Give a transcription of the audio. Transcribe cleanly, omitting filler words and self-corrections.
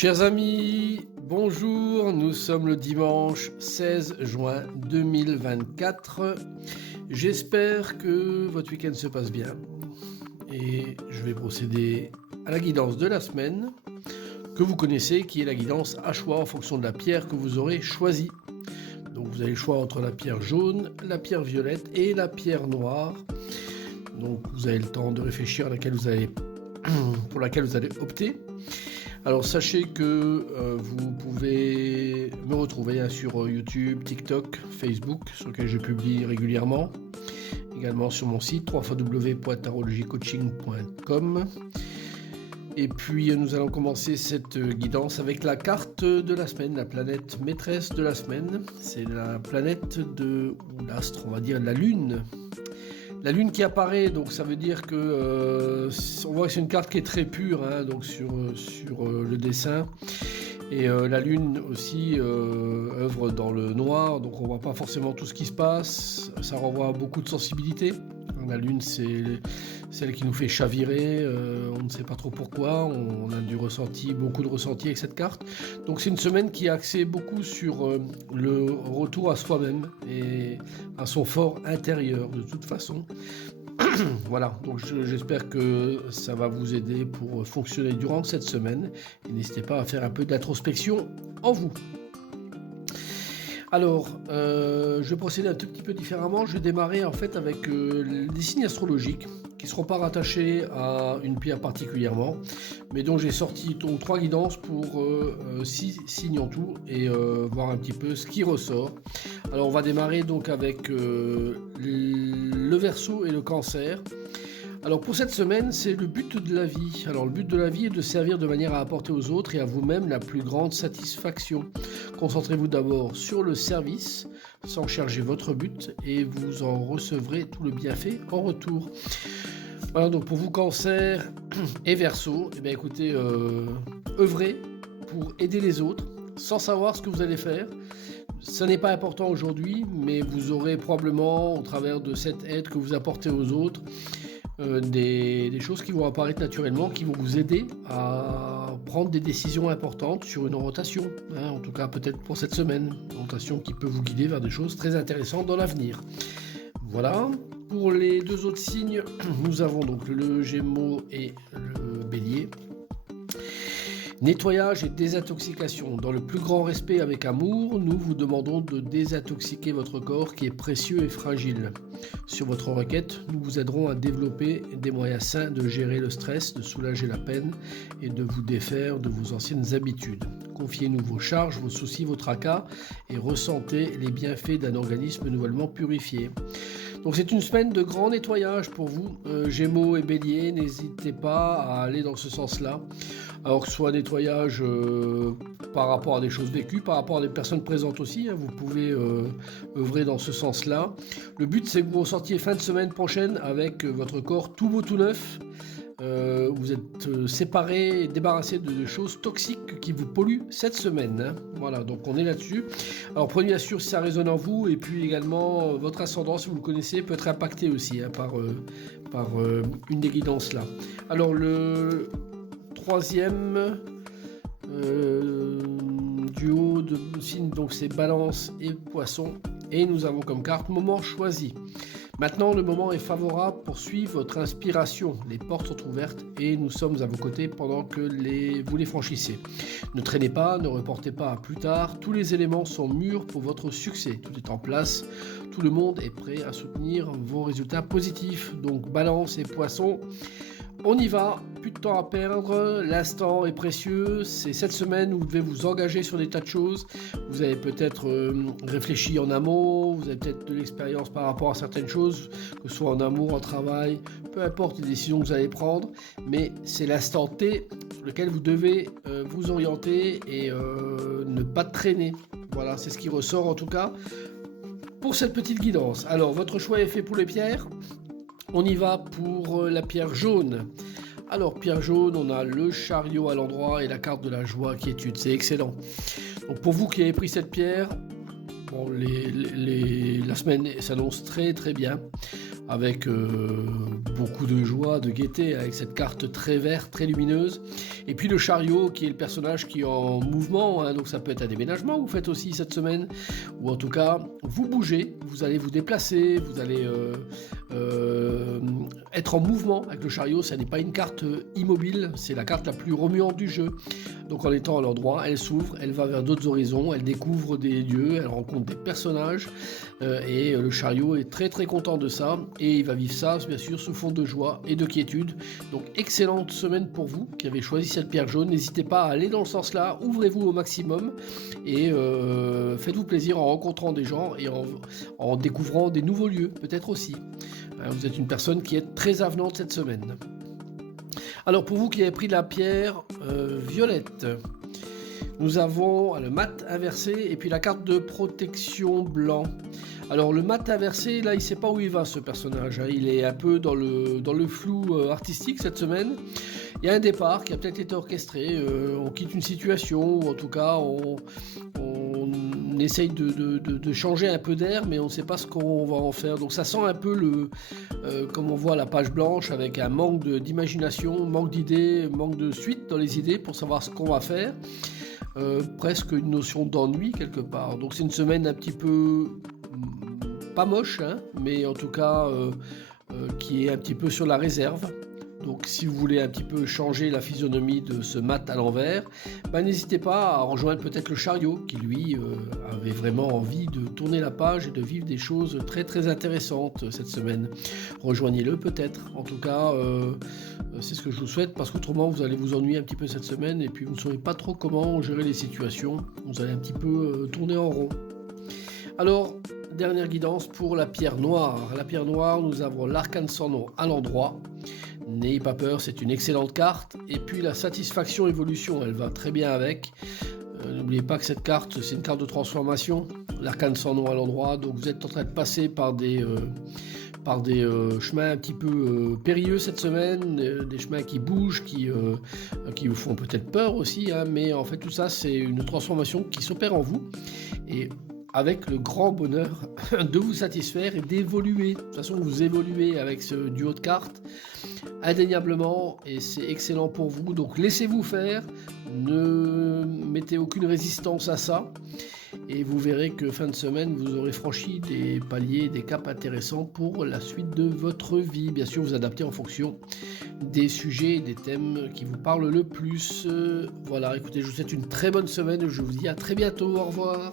Chers amis, bonjour, nous sommes le dimanche 16 juin 2024. J'espère que votre week-end se passe bien et je vais procéder à la guidance de la semaine que vous connaissez, qui est la guidance à choix en fonction de la pierre que vous aurez choisie. Donc vous avez le choix entre la pierre jaune, la pierre violette et la pierre noire. Donc vous avez le temps de réfléchir à pour laquelle vous allez opter. Alors sachez que vous pouvez me retrouver sur YouTube, TikTok, Facebook, sur lequel je publie régulièrement. Également sur mon site www.tarologycoaching.com. Et puis nous allons commencer cette guidance avec la carte de la semaine, la planète maîtresse de la semaine. C'est la planète ou l'astre, on va dire, la Lune. La Lune qui apparaît, donc ça veut dire que on voit que c'est une carte qui est très pure, donc sur le dessin. Et la Lune aussi œuvre dans le noir, donc on voit pas forcément tout ce qui se passe. Ça renvoie à beaucoup de sensibilité. La Lune, c'est celle qui nous fait chavirer, on ne sait pas trop pourquoi, on a beaucoup de ressenti avec cette carte. Donc c'est une semaine qui est axée beaucoup sur le retour à soi-même et à son fort intérieur de toute façon. Voilà, donc j'espère que ça va vous aider pour fonctionner durant cette semaine. Et n'hésitez pas à faire un peu d'introspection en vous. Alors, je vais procéder un tout petit peu différemment. Je vais démarrer en fait avec des signes astrologiques qui ne seront pas rattachés à une pierre particulièrement, mais dont j'ai sorti 3 guidances pour 6 signes en tout et voir un petit peu ce qui ressort. Alors, on va démarrer donc avec le Verseau et le Cancer. Alors pour cette semaine, c'est le but de la vie. Alors le but de la vie est de servir de manière à apporter aux autres et à vous-même la plus grande satisfaction. Concentrez-vous d'abord sur le service, sans chercher votre but, et vous en recevrez tout le bienfait en retour. Voilà, donc pour vous Cancer et Verseau, eh bien écoutez, œuvrez pour aider les autres, sans savoir ce que vous allez faire. Ce n'est pas important aujourd'hui, mais vous aurez probablement, au travers de cette aide que vous apportez aux autres, des choses qui vont apparaître naturellement, qui vont vous aider à prendre des décisions importantes sur une orientation, en tout cas peut-être pour cette semaine, une orientation qui peut vous guider vers des choses très intéressantes dans l'avenir. Voilà, pour les 2 autres signes, nous avons donc le Gémeaux et le Bélier. Nettoyage et désintoxication. Dans le plus grand respect avec amour, nous vous demandons de désintoxiquer votre corps qui est précieux et fragile. Sur votre requête, nous vous aiderons à développer des moyens sains de gérer le stress, de soulager la peine et de vous défaire de vos anciennes habitudes. Confiez-nous vos charges, vos soucis, vos tracas et ressentez les bienfaits d'un organisme nouvellement purifié. Donc c'est une semaine de grand nettoyage pour vous, Gémeaux et Bélier, n'hésitez pas à aller dans ce sens-là. Alors que ce soit nettoyage par rapport à des choses vécues, par rapport à des personnes présentes aussi, vous pouvez œuvrer dans ce sens-là. Le but c'est que vous ressortiez fin de semaine prochaine avec votre corps tout beau tout neuf. Vous êtes séparés et débarrassés de choses toxiques qui vous polluent cette semaine. Voilà, donc on est là-dessus. Alors prenez bien sûr si ça résonne en vous, et puis également votre ascendant, si vous le connaissez, peut être impacté aussi par une des guidances là. Alors le 3e duo de signes, donc c'est Balance et Poisson, et nous avons comme carte moment choisi. Maintenant, le moment est favorable pour suivre votre inspiration. Les portes sont ouvertes et nous sommes à vos côtés pendant que vous les franchissez. Ne traînez pas, ne reportez pas à plus tard. Tous les éléments sont mûrs pour votre succès. Tout est en place. Tout le monde est prêt à soutenir vos résultats positifs. Donc, Balance et Poisson, on y va, plus de temps à perdre, l'instant est précieux, c'est cette semaine où vous devez vous engager sur des tas de choses. Vous avez peut-être réfléchi en amont, vous avez peut-être de l'expérience par rapport à certaines choses, que ce soit en amour, en travail, peu importe les décisions que vous allez prendre, mais c'est l'instant T sur lequel vous devez vous orienter et ne pas traîner. Voilà, c'est ce qui ressort en tout cas pour cette petite guidance. Alors, votre choix est fait pour les pierres. On y va pour la pierre jaune. Alors, pierre jaune, on a le chariot à l'endroit et la carte de la joie, quiétude. C'est excellent. Donc, pour vous qui avez pris cette pierre, bon, la semaine s'annonce très très bien. avec beaucoup de joie, de gaieté, avec cette carte très verte, très lumineuse. Et puis le chariot, qui est le personnage qui est en mouvement, hein, donc ça peut être un déménagement, vous faites aussi cette semaine, ou en tout cas, vous bougez, vous allez vous déplacer, vous allez être en mouvement avec le chariot. Ça n'est pas une carte immobile, c'est la carte la plus remuante du jeu. Donc en étant à l'endroit, elle s'ouvre, elle va vers d'autres horizons, elle découvre des lieux, elle rencontre des personnages, et le chariot est très très content de ça, et il va vivre ça bien sûr sous fond de joie et de quiétude. Donc excellente semaine pour vous qui avez choisi cette pierre jaune. N'hésitez pas à aller dans ce sens là, ouvrez-vous au maximum et faites-vous plaisir en rencontrant des gens et en découvrant des nouveaux lieux peut-être aussi. Vous êtes une personne qui est très avenante cette semaine. Alors pour vous qui avez pris de la pierre violette, nous avons le mat inversé et puis la carte de protection blanc. Alors le mat inversé, là il ne sait pas où il va ce personnage, hein. Il est un peu dans le flou artistique cette semaine. Il y a un départ qui a peut-être été orchestré, on quitte une situation, ou en tout cas on essaye de changer un peu d'air, mais on ne sait pas ce qu'on va en faire. Donc ça sent un peu comme on voit la page blanche, avec un manque d'imagination, manque d'idées, manque de suite dans les idées pour savoir ce qu'on va faire. Presque une notion d'ennui quelque part. Donc c'est une semaine un petit peu pas moche, hein, mais en tout cas qui est un petit peu sur la réserve. Donc si vous voulez un petit peu changer la physionomie de ce mat à l'envers, n'hésitez pas à rejoindre peut-être le chariot qui lui avait vraiment envie de tourner la page et de vivre des choses très très intéressantes cette semaine. Rejoignez-le peut-être, en tout cas c'est ce que je vous souhaite, parce qu'autrement vous allez vous ennuyer un petit peu cette semaine et puis vous ne saurez pas trop comment gérer les situations, vous allez un petit peu tourner en rond. Alors, dernière guidance pour la pierre noire. La pierre noire, nous avons l'arcane sans nom à l'endroit. N'ayez pas peur, c'est une excellente carte. Et puis la satisfaction évolution, elle va très bien avec. N'oubliez pas que cette carte, c'est une carte de transformation. L'arcane sans nom à l'endroit, donc vous êtes en train de passer par des chemins un petit peu périlleux cette semaine, des chemins qui bougent, qui vous font peut-être peur aussi, hein, mais en fait tout ça c'est une transformation qui s'opère en vous. Et avec le grand bonheur de vous satisfaire et d'évoluer. De toute façon, vous évoluez avec ce duo de cartes, indéniablement, et c'est excellent pour vous. Donc laissez-vous faire, ne mettez aucune résistance à ça, et vous verrez que fin de semaine, vous aurez franchi des paliers, des caps intéressants pour la suite de votre vie. Bien sûr, vous adaptez en fonction des sujets et des thèmes qui vous parlent le plus. Voilà, écoutez, je vous souhaite une très bonne semaine, je vous dis à très bientôt, au revoir.